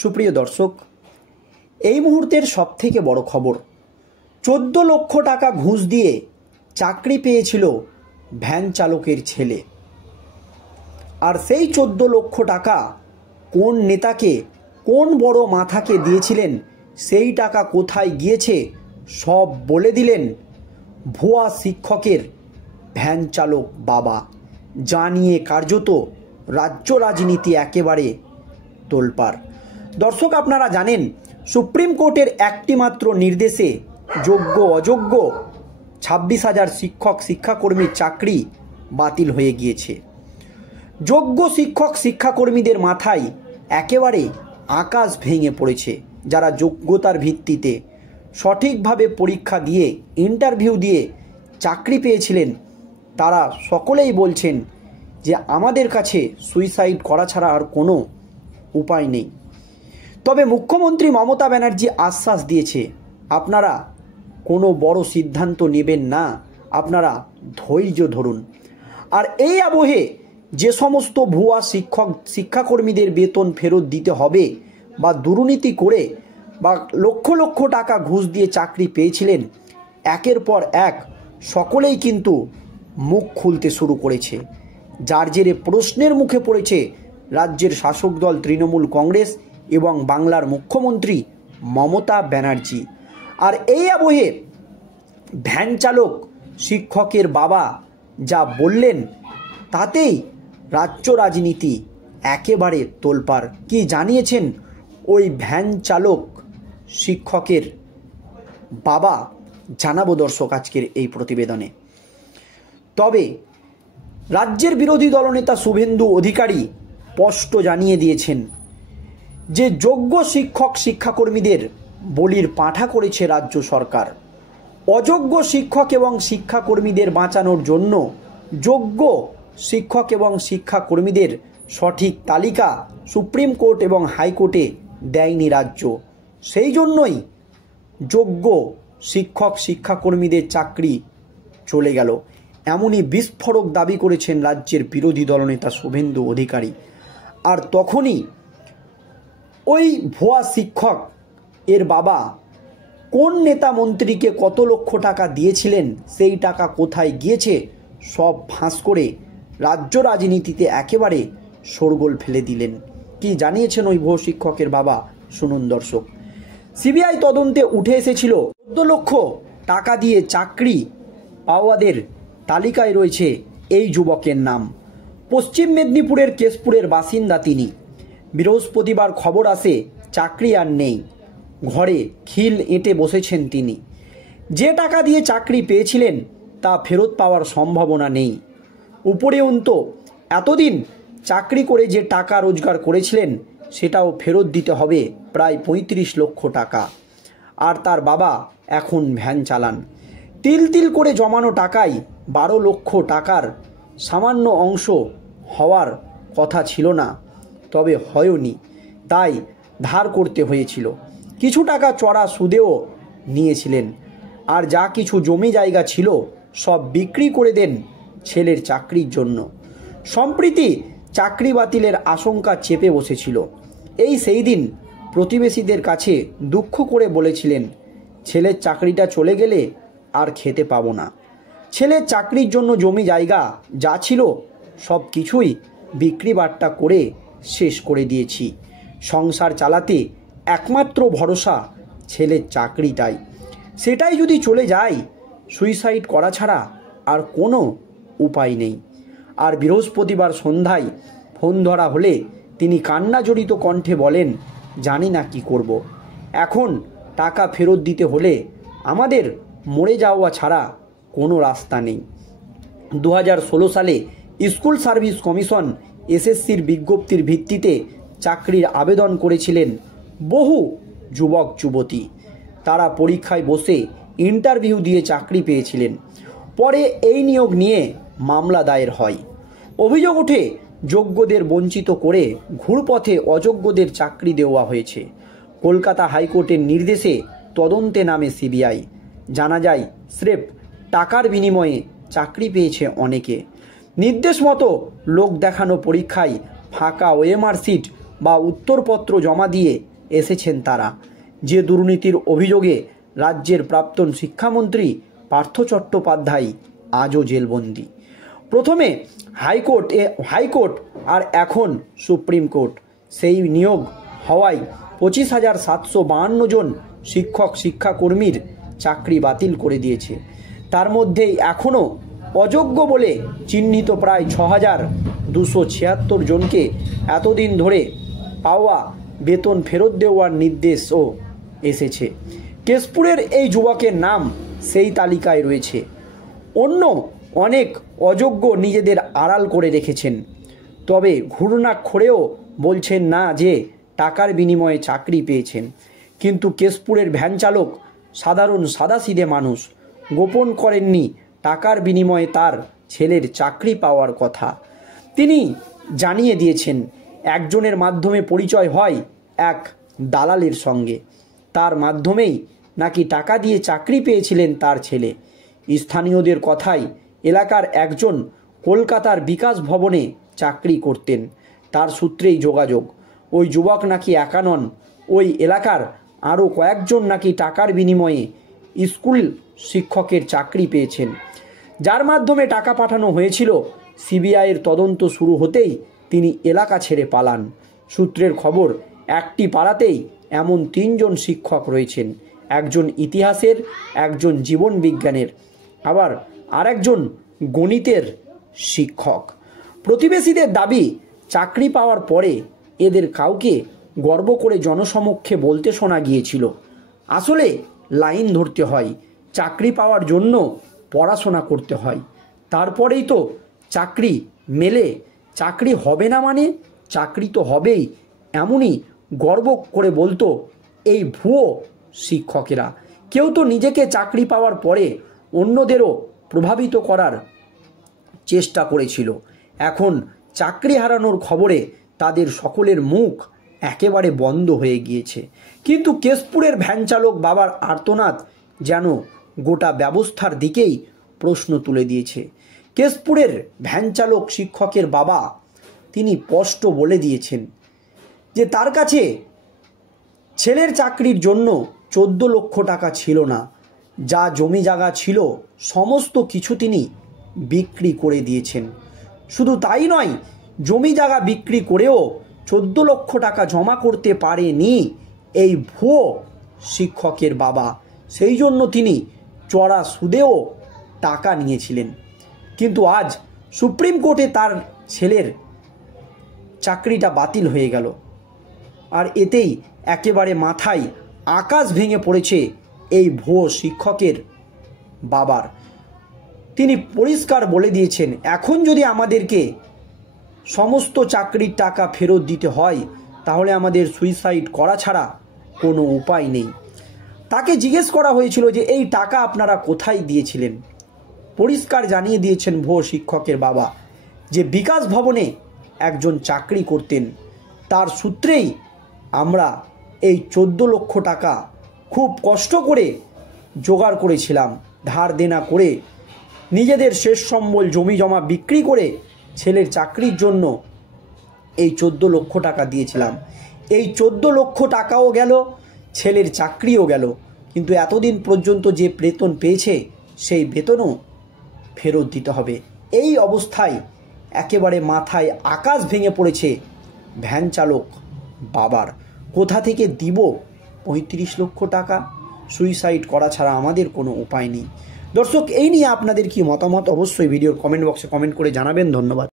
সুপ্রিয় দর্শক, এই মুহূর্তের সবথেকে বড় খবর, 14 লক্ষ টাকা ঘুষ দিয়ে চাকরি পেয়েছিল ভ্যান চালকের ছেলে। আর সেই 14 লক্ষ টাকা কোন নেতাকে, কোন বড় মাথাকে দিয়েছিলেন, সেই টাকা কোথায় গিয়েছে সব বলে দিলেন ভুয়া শিক্ষকের ভ্যান চালক বাবা। যা নিয়ে কার্যত রাজ্য রাজনীতি একেবারে তোলপাড়। দর্শক, আপনারা জানেন সুপ্রিম কোর্টের একটি মাত্র নির্দেশে যোগ্য অযোগ্য 26,000 শিক্ষক শিক্ষাকর্মীর চাকরি বাতিল হয়ে গিয়েছে। যোগ্য শিক্ষক শিক্ষাকর্মীদের মাথায় একেবারে আকাশ ভেঙে পড়েছে। যারা যোগ্যতার ভিত্তিতে সঠিকভাবে পরীক্ষা দিয়ে ইন্টারভিউ দিয়ে চাকরি পেয়েছিলেন, তারা সকলেই বলছেন যে আমাদের কাছে সুইসাইড করা ছাড়া আর কোনো উপায় নেই। তবে মুখ্যমন্ত্রী মমতা ব্যানার্জি আশ্বাস দিয়েছে, আপনারা কোনো বড় সিদ্ধান্ত নেবেন না, আপনারা ধৈর্য ধরুন। আর এই আবহে যে সমস্ত ভুয়া শিক্ষাকর্মীদের বেতন ফেরত দিতে হবে বা দুর্নীতি করে বা লক্ষ লক্ষ টাকা ঘুষ দিয়ে চাকরি পেয়েছিলেন, একের পর এক সকলেই কিন্তু মুখ খুলতে শুরু করেছে। যার জেরে প্রশ্নের মুখে পড়েছে রাজ্যের শাসক দল তৃণমূল কংগ্রেস এবং বাংলার মুখ্যমন্ত্রী মমতা ব্যানার্জি। আর এই আবহে ভ্যান চালক শিক্ষকের বাবা যা বললেন, তাতেই রাজ্য রাজনীতি একেবারে তোলপাড়। কি জানিয়েছেন ওই ভ্যান চালক শিক্ষকের বাবা, জানাবো দর্শক আজকের এই প্রতিবেদনে। তবে রাজ্যের বিরোধী দলনেতা শুভেন্দু অধিকারী স্পষ্ট জানিয়ে দিয়েছেন যে যোগ্য শিক্ষক শিক্ষাকর্মীদের বলির পাঁঠা করেছে রাজ্য সরকার। অযোগ্য শিক্ষক এবং শিক্ষাকর্মীদের বাঁচানোর জন্য যোগ্য শিক্ষক এবং শিক্ষাকর্মীদের সঠিক তালিকা সুপ্রিম কোর্ট এবং হাইকোর্টে দেয়নি রাজ্য। সেই জন্যই যোগ্য শিক্ষক শিক্ষাকর্মীদের চাকরি চলে গেল, এমনই বিস্ফোরক দাবি করেছেন রাজ্যের বিরোধী দলনেতা শুভেন্দু অধিকারী। আর তখনই ওই ভুয়া শিক্ষক এর বাবা কোন নেতা মন্ত্রীকে কত লক্ষ টাকা দিয়েছিলেন, সেই টাকা কোথায় গিয়েছে সব ফাঁস করে রাজ্য রাজনীতিতে একেবারে শোরগোল ফেলে দিলেন। কি জানিয়েছেন ওই ভুয়া শিক্ষকের বাবা, শুনুন দর্শক। সিবিআই তদন্তে উঠে এসেছিল 14 লক্ষ টাকা দিয়ে চাকরি পাওয়াদের তালিকায় রয়েছে এই যুবকের নাম। পশ্চিম মেদিনীপুরের কেশপুরের বাসিন্দা তিনি। বৃহস্পতিবার খবর আসে চাকরি আর নেই, ঘরে খিল এঁটে বসেছেন তিনি। যে টাকা দিয়ে চাকরি পেয়েছিলেন তা ফেরত পাওয়ার সম্ভাবনা নেই। উপরেন্তু এতদিন চাকরি করে যে টাকা রোজগার করেছিলেন সেটাও ফেরত দিতে হবে প্রায় 35 লক্ষ টাকা। আর তার বাবা এখন ভ্যান চালান। তিল তিল করে জমানো টাকায় 12 লক্ষ টাকার সামান্য অংশ হওয়ার কথা ছিল না, তবে হয়নি, তাই ধার করতে হয়েছিল। কিছু টাকা চড়া সুদেও নিয়েছিলেন। আর যা কিছু জমি জায়গা ছিল সব বিক্রি করে দেন ছেলের চাকরির জন্য। সম্প্রতি চাকরি বাতিলের আশঙ্কা চেপে বসেছিল। এই সেই দিন প্রতিবেশীদের কাছে দুঃখ করে বলেছিলেন, ছেলের চাকরিটা চলে গেলে আর খেতে পাবো না। ছেলের চাকরির জন্য জমি জায়গা যা ছিল সব কিছুই বিক্রি বাট্টা করে শেষ করে দিয়েছি। সংসার চালাতে একমাত্র ভরসা ছেলের চাকরিটাই। সেটাই যদি চলে যায়, সুইসাইড করা ছাড়া আর কোনো উপায় নেই। আর বৃহস্পতিবার সন্ধ্যায় ফোন ধরা হলে তিনি কান্নাজড়িত কণ্ঠে বলেন, জানি না কি করব। এখন টাকা ফেরত দিতে হলে আমাদের মরে যাওয়া ছাড়া কোনো রাস্তা নেই। 2016 সালে স্কুল সার্ভিস কমিশন এসএসসির বিজ্ঞপ্তির ভিত্তিতে চাকরির আবেদন করেছিলেন বহু যুবক যুবতী। তারা পরীক্ষায় বসে ইন্টারভিউ দিয়ে চাকরি পেয়েছিলেন। পরে এই নিয়োগ নিয়ে মামলা দায়ের হয়। অভিযোগ ওঠে যোগ্যদের বঞ্চিত করে ঘুরপথে অযোগ্যদের চাকরি দেওয়া হয়েছে। কলকাতা হাইকোর্টের নির্দেশে তদন্তে নামে সিবিআই। জানা যায় স্রেফ টাকার বিনিময়ে চাকরি পেয়েছে অনেকে। নির্দেশ মতো লোক দেখানো পরীক্ষায় ফাঁকা ওএমআর সিট বা উত্তরপত্র জমা দিয়ে এসেছেন তারা। যে দুর্নীতির অভিযোগে রাজ্যের প্রাক্তন শিক্ষামন্ত্রী পার্থ চট্টোপাধ্যায় আজও জেলবন্দি। প্রথমে হাইকোর্ট আর এখন সুপ্রিম কোর্ট সেই নিয়োগ হওয়ায় 25,752 জন শিক্ষাকর্মীর চাকরি বাতিল করে দিয়েছে। তার মধ্যেই এখনও অযোগ্য বলে চিহ্নিত প্রায় 6,276 জনকে এতদিন ধরে পাওয়া বেতন ফেরত দেওয়ার নির্দেশও এসেছে। কেশপুরের এই যুবকের নাম সেই তালিকায় রয়েছে। অন্য অনেক অযোগ্য নিজেদের আড়াল করে রেখেছেন, তবে ঘুণাক্ষরেও বলছেন না যে টাকার বিনিময়ে চাকরি পেয়েছেন। কিন্তু কেশপুরের ভ্যান চালক সাধারণ সাদাসিধে মানুষ, গোপন করেননি টাকার বিনিময়ে তার ছেলের চাকরি পাওয়ার কথা। তিনি জানিয়ে দিয়েছেন একজনের মাধ্যমে পরিচয় হয় এক দালালের সঙ্গে, তার মাধ্যমেই নাকি টাকা দিয়ে চাকরি পেয়েছিলেন তার ছেলে। স্থানীয়দের কথায় এলাকার একজন কলকাতার বিকাশ ভবনে চাকরি করতেন, তার সূত্রেই যোগাযোগ। ওই যুবক নাকি একা নন, ওই এলাকার আরও কয়েকজন নাকি টাকার বিনিময়ে স্কুল শিক্ষকের চাকরি পেয়েছেন। যার মাধ্যমে টাকা পাঠানো হয়েছিল, সিবিআইয়ের তদন্ত শুরু হতেই তিনি এলাকা ছেড়ে পালান। সূত্রের খবর, একটি পাড়াতেই এমন 3 জন শিক্ষক রয়েছেন, একজন ইতিহাসের, একজন জীবন বিজ্ঞানের, আবার আরেকজন গণিতের শিক্ষক। প্রতিবেশীদের দাবি, চাকরি পাওয়ার পরে এদের কাউকে গর্ব করে জনসমক্ষে বলতে শোনা গিয়েছিল, আসলে লাইন ধরতে হয়, চাকরি পাওয়ার জন্য পড়াশোনা করতে হয়, তারপরেই তো চাকরি মেলে। চাকরি হবে না মানে চাকরি তো হবেই, এমনই গর্ব করে বলতো এই ভুয়ো শিক্ষকেরা। কেউ তো নিজেকে চাকরি পাওয়ার পরে অন্যদেরও প্রভাবিত করার চেষ্টা করেছিল। এখন চাকরি হারানোর খবরে তাদের সকলের মুখ একেবারে বন্ধ হয়ে গিয়েছে। কিন্তু কেশপুরের ভ্যান চালক বাবার আর্তনাদ যেন গোটা ব্যবস্থার দিকেই প্রশ্ন তুলে দিয়েছে। কেশপুরের ভ্যান চালক শিক্ষকের বাবা তিনি স্পষ্ট বলে দিয়েছেন যে তার কাছে ছেলের চাকরির জন্য 14 লক্ষ টাকা ছিল না, যা জমি জায়গা ছিল সমস্ত কিছু তিনি বিক্রি করে দিয়েছেন। শুধু তাই নয়, জমি জায়গা বিক্রি করেও 14 লক্ষ টাকা জমা করতে পারেনি এই ভুয়ো শিক্ষকের বাবা। সেই জন্য তিনি চড়া সুদেও টাকা নিয়েছিলেন। কিন্তু আজ সুপ্রিম কোর্টে তার ছেলের চাকরিটা বাতিল হয়ে গেল, আর এতেই একেবারে মাথায় আকাশ ভেঙে পড়েছে এই ভুয়ো শিক্ষকের বাবার। তিনি পরিষ্কার বলে দিয়েছেন, এখন যদি আমাদেরকে সমস্ত চাকরির টাকা ফেরত দিতে হয়, তাহলে আমাদের সুইসাইড করা ছাড়া কোনো উপায় নেই। তাকে জিজ্ঞেস করা হয়েছিল যে এই টাকা আপনারা কোথায় দিয়েছিলেন। পরিষ্কার জানিয়ে দিয়েছেন ভুয়ো শিক্ষকের বাবা যে বিকাশ ভবনে একজন চাকরি করতেন, তার সূত্রেই আমরা এই 14 লক্ষ টাকা খুব কষ্ট করে জোগাড় করেছিলাম, ধার দেনা করে নিজেদের শেষ সম্বল জমি জমা বিক্রি করে ছেলের চাকরির জন্য এই 14 লক্ষ টাকা দিয়েছিলাম। এই 14 লক্ষ টাকাও গেল, ছেলের চাকরিও গেল, কিন্তু এতদিন পর্যন্ত যে বেতন পেয়েছে সেই বেতনও ফেরত দিতে হবে। এই অবস্থায় একেবারে মাথায় আকাশ ভেঙে পড়েছে ভ্যান চালক বাবার। কোথা থেকে দিব 35 লক্ষ টাকা? সুইসাইড করা ছাড়া আমাদের কোনো উপায় নেই। দর্শক, এই নিয়ে আপনাদের কি মতামত অবশ্যই ভিডিওর কমেন্ট বক্সে কমেন্ট করে জানাবেন। ধন্যবাদ।